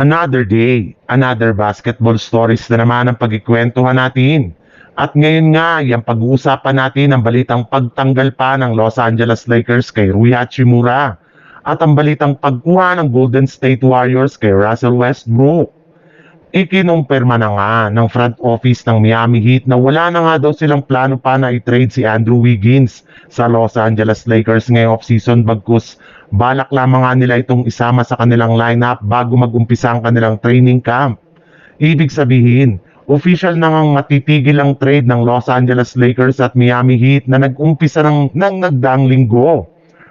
Another day, another basketball stories na naman ang pagkikwentuhan natin. At ngayon nga, yung pag-uusapan natin ang balitang pagtanggal pa ng Los Angeles Lakers kay Rui Hachimura. At ang balitang pagkuha ng Golden State Warriors kay Russell Westbrook. Ikinumpirma na nga ng front office ng Miami Heat na wala na nga daw silang plano pa na i-trade si Andrew Wiggins sa Los Angeles Lakers ngayong off-season bagkus balak lamang nga nila itong isama sa kanilang lineup bago mag-umpisa ang kanilang training camp. Ibig sabihin, official na ngang matitigil ang trade ng Los Angeles Lakers at Miami Heat na nag-umpisa ng nagdaang linggo.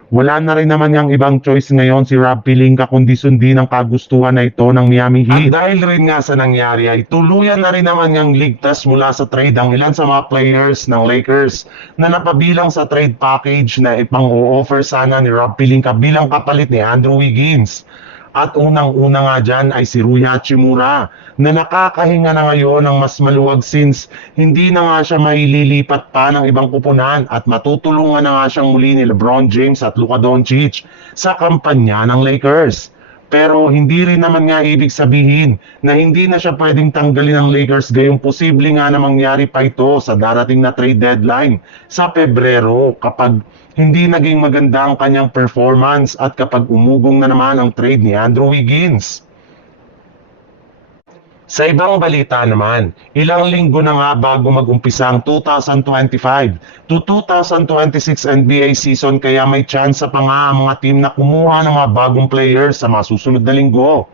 Wala na rin naman yung ibang choice ngayon si Rob Pelinka kundi sundin ang kagustuhan na ito ng Miami Heat. At dahil rin nga sa nangyari ay tuluyan na rin naman yung ligtas mula sa trade ang ilan sa mga players ng Lakers na napabilang sa trade package na ipang-o-offer sana ni Rob Pelinka bilang kapalit ni Andrew Wiggins. At unang-una nga dyan ay si Rui Hachimura na nakakahinga na ngayon ng mas maluwag since hindi na nga siya maililipat pa ng ibang kupunan at matutulungan na nga siyang muli ni LeBron James at Luka Doncic sa kampanya ng Lakers. Pero hindi rin naman nga ibig sabihin na hindi na siya pwedeng tanggalin ng Lakers gayong posible nga na mangyari pa ito sa darating na trade deadline sa Pebrero kapag hindi naging maganda ang kanyang performance at kapag umugong na naman ang trade ni Andrew Wiggins. Sa ibang balita naman, ilang linggo na nga bago mag-umpisa ang 2025 to 2026 NBA season kaya may chance pa nga ang mga team na kumuha ng mga bagong players sa mga susunod na linggo.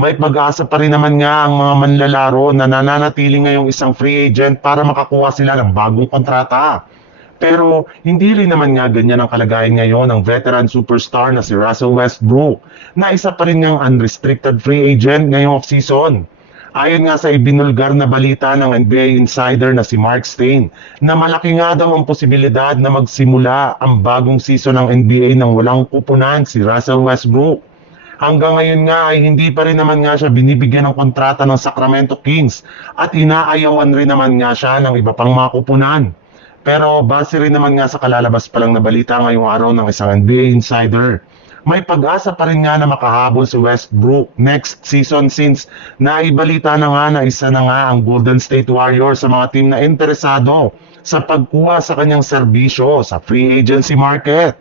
May pag-asa pa rin naman nga ang mga manlalaro na nananatili ngayong isang free agent para makakuha sila ng bagong kontrata. Pero hindi rin naman nga ganyan ang kalagayan ngayon ng veteran superstar na si Russell Westbrook na isa pa rin ngang unrestricted free agent ngayong off-season. Ayon nga sa ibinulgar na balita ng NBA insider na si Mark Stein na malaki nga daw ang posibilidad na magsimula ang bagong season ng NBA nang walang kupunan si Russell Westbrook. Hanggang ngayon nga ay hindi pa rin naman nga siya binibigyan ng kontrata ng Sacramento Kings at inaayawan rin naman nga siya ng iba pang mga kupunan. Pero base rin naman nga sa kalalabas pa lang na balita ngayong araw ng isang NBA insider, may pag-asa pa rin nga na makahabol si Westbrook next season since naibalita na nga na isa na nga ang Golden State Warriors sa mga team na interesado sa pagkuha sa kanyang serbisyo sa free agency market.